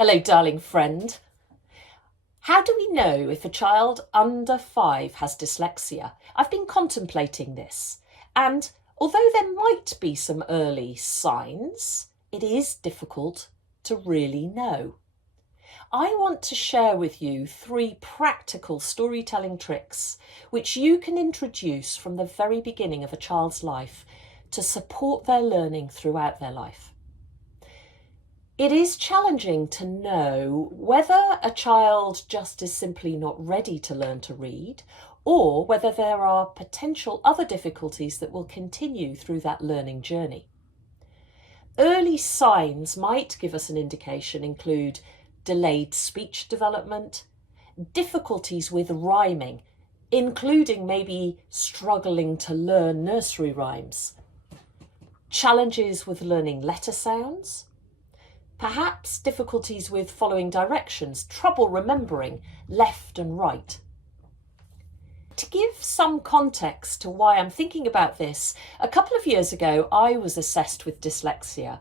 Hello, darling friend. How do we know if a child under 5 has dyslexia? I've been contemplating this, and although there might be some early signs, it is difficult to really know. I want to share with you 3 practical storytelling tricks which you can introduce from the very beginning of a child's life to support their learning throughout their life. It is challenging to know whether a child just is simply not ready to learn to read, or whether there are potential other difficulties that will continue through that learning journey. Early signs might give us an indication include delayed speech development, difficulties with rhyming, including maybe struggling to learn nursery rhymes, challenges with learning letter sounds, perhaps difficulties with following directions, trouble remembering left and right. To give some context to why I'm thinking about this, a couple of years ago I was assessed with dyslexia,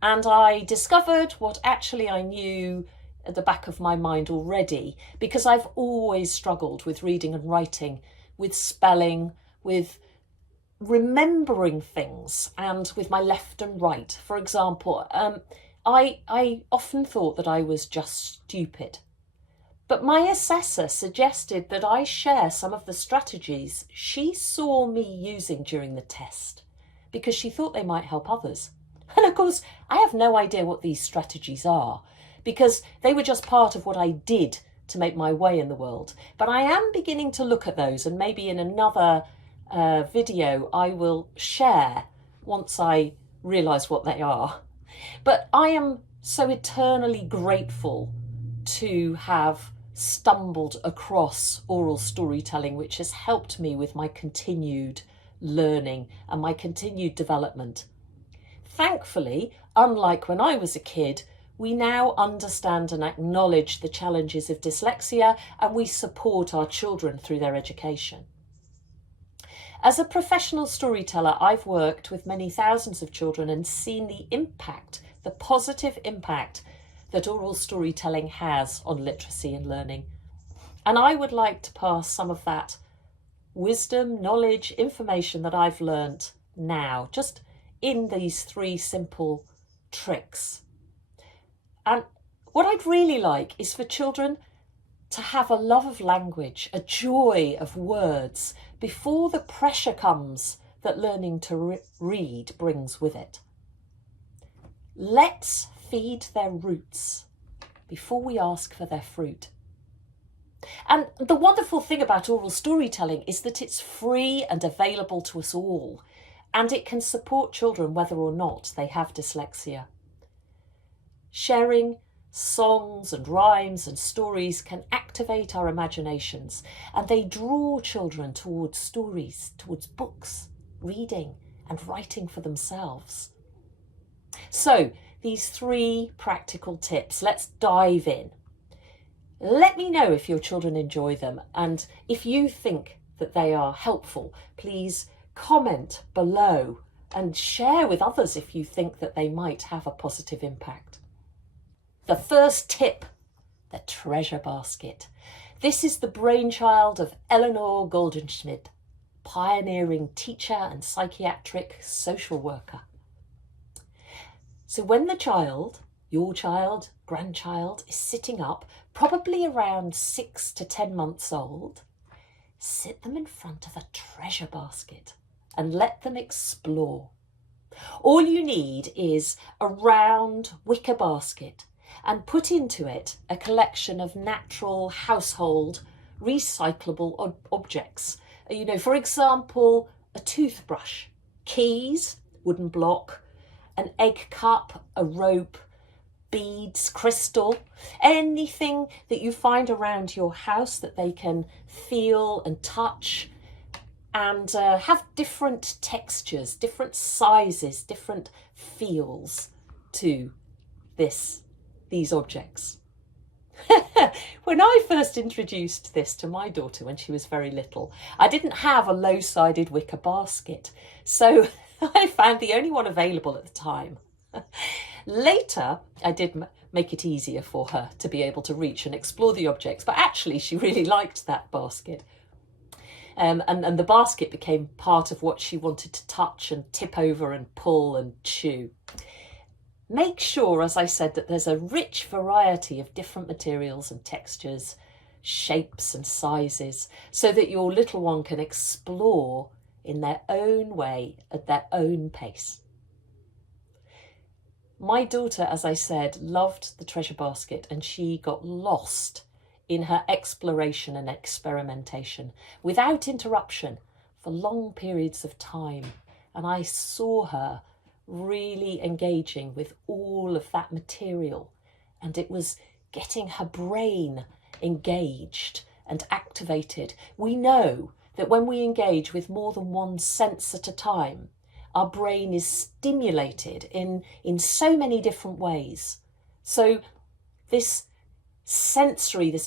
and I discovered what actually I knew at the back of my mind already, because I've always struggled with reading and writing, with spelling, with remembering things, and with my left and right. For example, I often thought that I was just stupid. But my assessor suggested that I share some of the strategies she saw me using during the test, because she thought they might help others. And of course, I have no idea what these strategies are, because they were just part of what I did to make my way in the world. But I am beginning to look at those, and maybe in another video I will share once I realise what they are. But I am so eternally grateful to have stumbled across oral storytelling, which has helped me with my continued learning and my continued development. Thankfully, unlike when I was a kid, we now understand and acknowledge the challenges of dyslexia, and we support our children through their education. As a professional storyteller, I've worked with many thousands of children and seen the impact, the positive impact that oral storytelling has on literacy and learning. And I would like to pass some of that wisdom, knowledge, information that I've learnt now, just in these 3 simple tricks. And what I'd really like is for children to have a love of language, a joy of words, before the pressure comes that learning to read brings with it. Let's feed their roots before we ask for their fruit. And the wonderful thing about oral storytelling is that it's free and available to us all, and it can support children whether or not they have dyslexia. Sharing songs and rhymes and stories can activate our imaginations, and they draw children towards stories, towards books, reading and writing for themselves. So these 3 practical tips, let's dive in. Let me know if your children enjoy them, and if you think that they are helpful, please comment below and share with others if you think that they might have a positive impact. The first tip, the treasure basket. This is the brainchild of Eleanor Goldenschmidt, pioneering teacher and psychiatric social worker. So when the child, your child, grandchild, is sitting up, probably around 6 to 10 months old, sit them in front of a treasure basket and let them explore. All you need is a round wicker basket, and put into it a collection of natural household recyclable objects. For example, a toothbrush, keys, wooden block, an egg cup, a rope, beads, crystal, anything that you find around your house that they can feel and touch, and have different textures, different sizes, different feels to these objects. When I first introduced this to my daughter when she was very little, I didn't have a low-sided wicker basket, so I found the only one available at the time. Later, I did make it easier for her to be able to reach and explore the objects. But actually, she really liked that basket. And the basket became part of what she wanted to touch and tip over and pull and chew. Make sure, as I said, that there's a rich variety of different materials and textures, shapes and sizes, so that your little one can explore in their own way, at their own pace. My daughter, as I said, loved the treasure basket, and she got lost in her exploration and experimentation without interruption for long periods of time. And I saw her really engaging with all of that material, and it was getting her brain engaged and activated. We know that when we engage with more than one sense at a time, our brain is stimulated in so many different ways. So this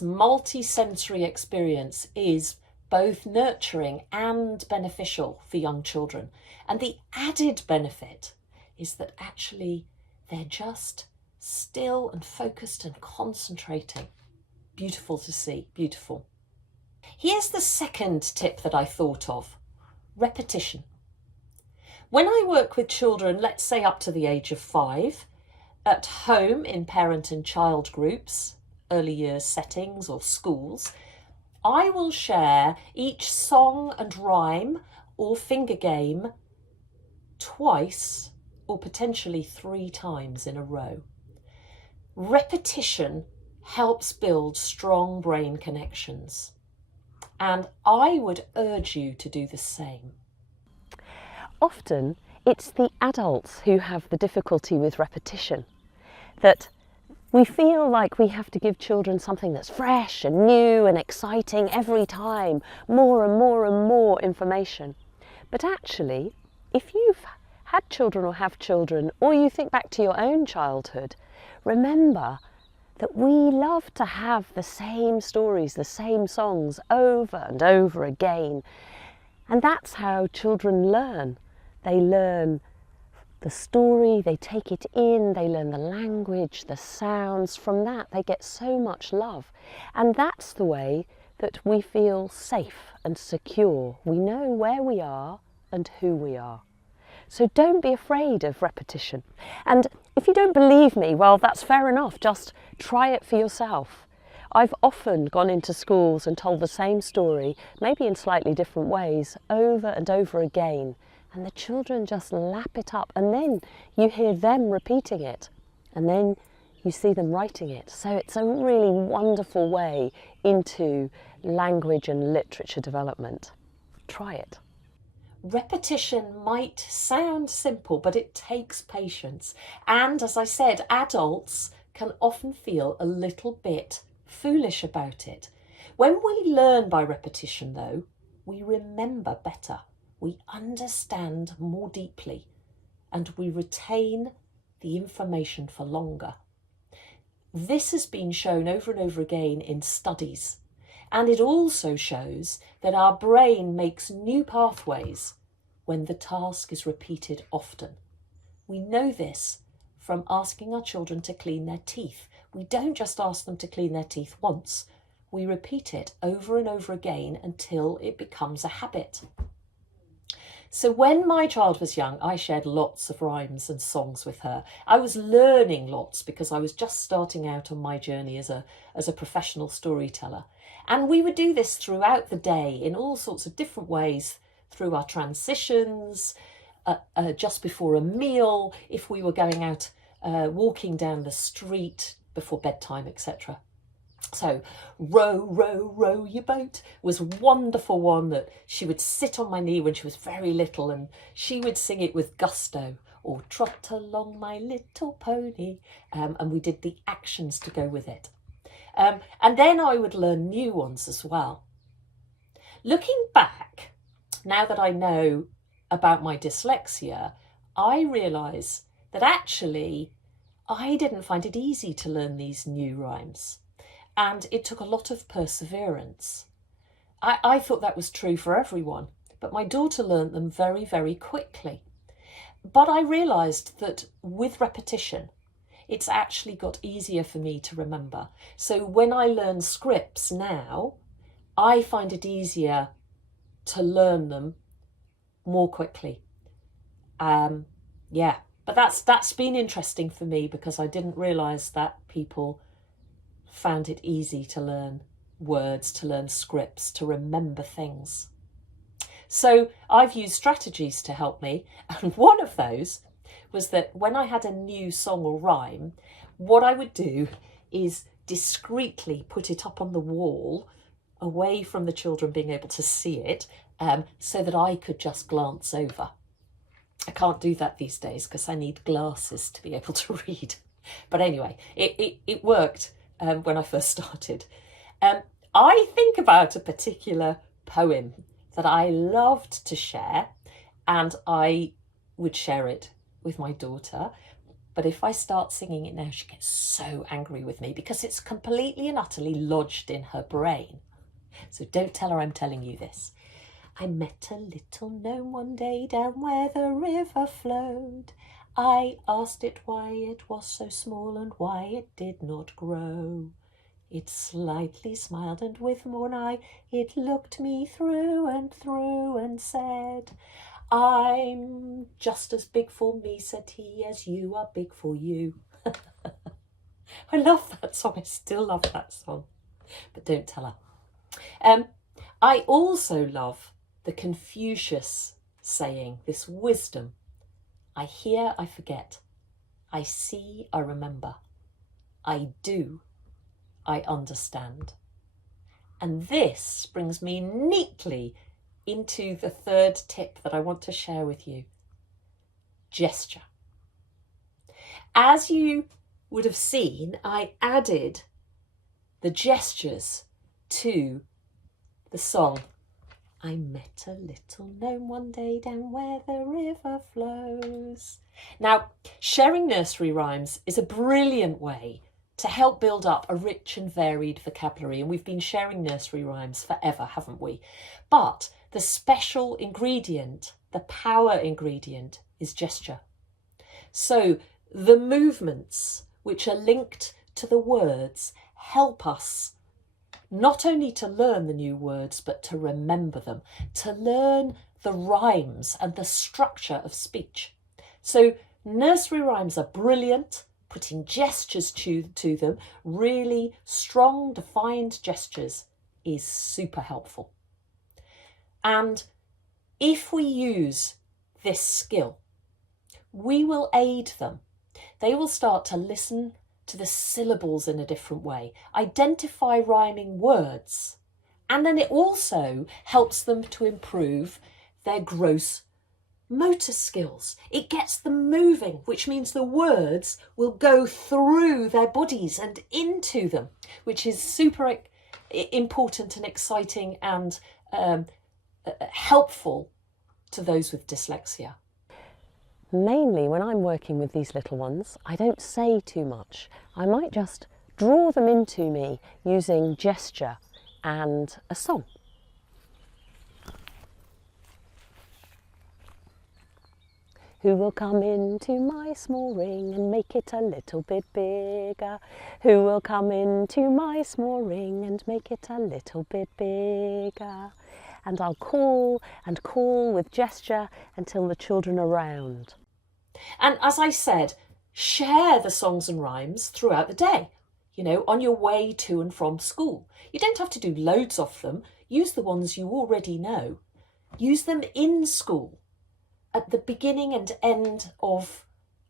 multi-sensory experience is both nurturing and beneficial for young children. And the added benefit is that actually they're just still and focused and concentrating. Beautiful to see, beautiful. Here's the second tip that I thought of: repetition. When I work with children, let's say up to the age of 5, at home in parent and child groups, early years settings or schools, I will share each song and rhyme or finger game twice or potentially 3 times in a row. Repetition helps build strong brain connections, and I would urge you to do the same. Often it's the adults who have the difficulty with repetition, that we feel like we have to give children something that's fresh and new and exciting every time, more and more and more information. But actually, if you've had children or have children, or you think back to your own childhood, remember that we love to have the same stories, the same songs over and over again. And that's how children learn. They learn the story, they take it in, they learn the language, the sounds. From that, they get so much love. And that's the way that we feel safe and secure. We know where we are and who we are. So don't be afraid of repetition. And if you don't believe me, well, that's fair enough. Just try it for yourself. I've often gone into schools and told the same story, maybe in slightly different ways, over and over again. And the children just lap it up, and then you hear them repeating it, and then you see them writing it. So it's a really wonderful way into language and literature development. Try it. Repetition might sound simple, but it takes patience. And as I said, adults can often feel a little bit foolish about it. When we learn by repetition, though, we remember better. We understand more deeply, and we retain the information for longer. This has been shown over and over again in studies, and it also shows that our brain makes new pathways when the task is repeated often. We know this from asking our children to clean their teeth. We don't just ask them to clean their teeth once. We repeat it over and over again until it becomes a habit. So when my child was young, I shared lots of rhymes and songs with her. I was learning lots because I was just starting out on my journey as a professional storyteller. And we would do this throughout the day in all sorts of different ways, through our transitions, just before a meal, if we were going out walking down the street before bedtime, etc. So, row, row, row your boat was a wonderful one that she would sit on my knee when she was very little, and she would sing it with gusto, or trot along my little pony, and we did the actions to go with it. And then I would learn new ones as well. Looking back, now that I know about my dyslexia, I realise that actually I didn't find it easy to learn these new rhymes. And it took a lot of perseverance. I thought that was true for everyone, but my daughter learnt them very, very quickly. But I realised that with repetition, it's actually got easier for me to remember. So when I learn scripts now, I find it easier to learn them more quickly. Yeah, but that's been interesting for me because I didn't realise that people found it easy to learn words, to learn scripts, to remember things. So I've used strategies to help me, and one of those was that when I had a new song or rhyme, what I would do is discreetly put it up on the wall away from the children being able to see it, so that I could just glance over. I can't do that these days because I need glasses to be able to read. But anyway, it worked when I first started. I think about a particular poem that I loved to share, and I would share it with my daughter. But if I start singing it now, she gets so angry with me because it's completely and utterly lodged in her brain. So don't tell her I'm telling you this. I met a little gnome one day down where the river flowed. I asked it why it was so small and why it did not grow. It slightly smiled, and with one eye it looked me through and said, I'm just as big for me, said he, as you are big for you. I love that song. I still love that song. But don't tell her. I also love the Confucius saying, this wisdom. I hear, I forget. I see, I remember. I do, I understand. And this brings me neatly into the third tip that I want to share with you. Gesture. As you would have seen, I added the gestures to the song. I met a little gnome one day down where the river flows. Now, sharing nursery rhymes is a brilliant way to help build up a rich and varied vocabulary, and we've been sharing nursery rhymes forever, haven't we? But the special ingredient, the power ingredient, is gesture. So the movements which are linked to the words help us not only to learn the new words, but to remember them, to learn the rhymes and the structure of speech. So nursery rhymes are brilliant. Putting gestures to them, really strong, defined gestures, is super helpful. And if we use this skill, we will aid them. They will start to listen to the syllables in a different way, identify rhyming words, and then it also helps them to improve their gross motor skills. It gets them moving, which means the words will go through their bodies and into them, which is super important and exciting and helpful to those with dyslexia. Mainly when I'm working with these little ones, I don't say too much. I might just draw them into me using gesture and a song. Who will come into my small ring and make it a little bit bigger? Who will come into my small ring and make it a little bit bigger? And I'll call and call with gesture until the children are round. And as I said, share the songs and rhymes throughout the day, on your way to and from school. You don't have to do loads of them. Use the ones you already know. Use them in school, at the beginning and end of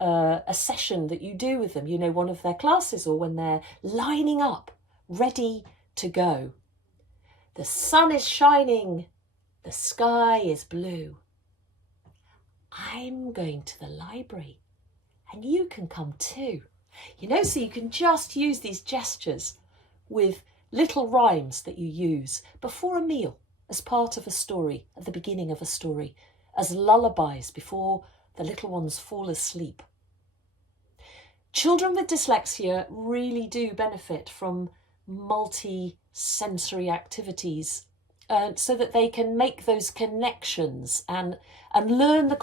a session that you do with them, one of their classes, or when they're lining up, ready to go. The sun is shining, the sky is blue. I'm going to the library and you can come too. So you can just use these gestures with little rhymes that you use before a meal, as part of a story, at the beginning of a story, as lullabies before the little ones fall asleep. Children with dyslexia really do benefit from multi-sensory activities so that they can make those connections and learn the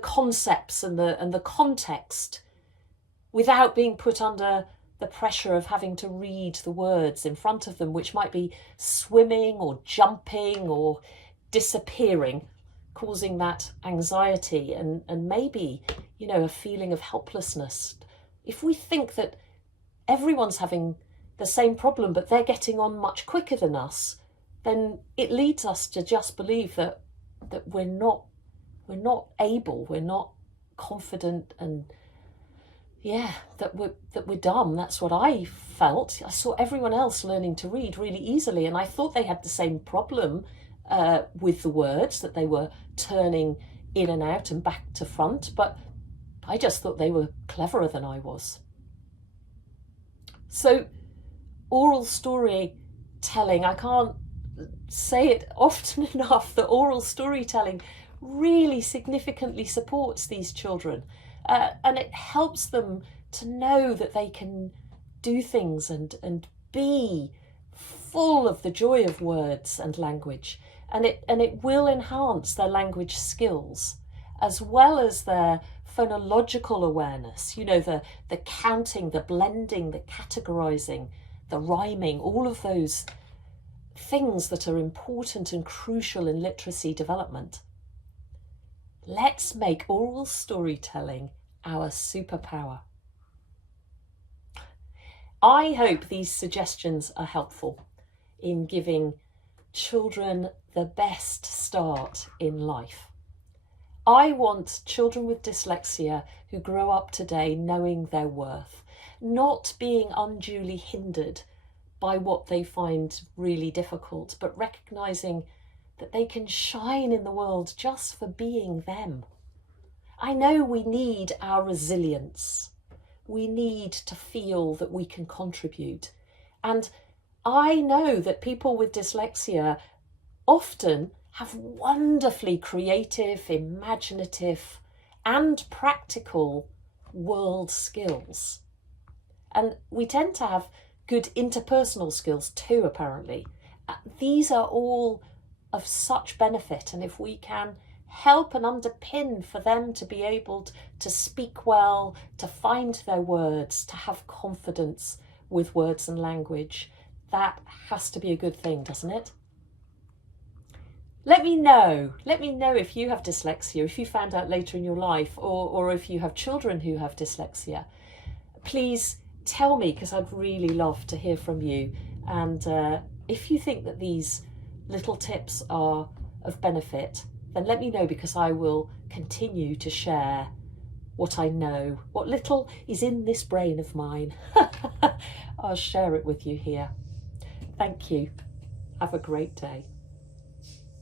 concepts and the context without being put under the pressure of having to read the words in front of them, which might be swimming or jumping or disappearing, causing that anxiety and maybe, a feeling of helplessness. If we think that everyone's having the same problem but they're getting on much quicker than us, then it leads us to just believe that we're not able, we're not confident, and that we're dumb. That's what I felt. I saw everyone else learning to read really easily, and I thought they had the same problem with the words, that they were turning in and out and back to front, but I just thought they were cleverer than I was. So oral storytelling, I can't say it often enough, that oral storytelling really significantly supports these children, and it helps them to know that they can do things and be full of the joy of words and language, and it will enhance their language skills as well as their phonological awareness, the counting, the blending, the categorizing, the rhyming, all of those things that are important and crucial in literacy development. Let's make oral storytelling our superpower. I hope these suggestions are helpful in giving children the best start in life. I want children with dyslexia who grow up today knowing their worth, not being unduly hindered by what they find really difficult, but recognising that they can shine in the world just for being them. I know we need our resilience. We need to feel that we can contribute. And I know that people with dyslexia often have wonderfully creative, imaginative, and practical world skills. And we tend to have good interpersonal skills too, apparently. These are all of such benefit, and if we can help and underpin for them to be able to speak well, to find their words, to have confidence with words and language, that has to be a good thing, doesn't it? Let me know if you have dyslexia, if you found out later in your life, or if you have children who have dyslexia. Please tell me, because I'd really love to hear from you. And if you think that these little tips are of benefit, then let me know, because I will continue to share what I know, what little is in this brain of mine. I'll share it with you here. Thank you. Have a great day.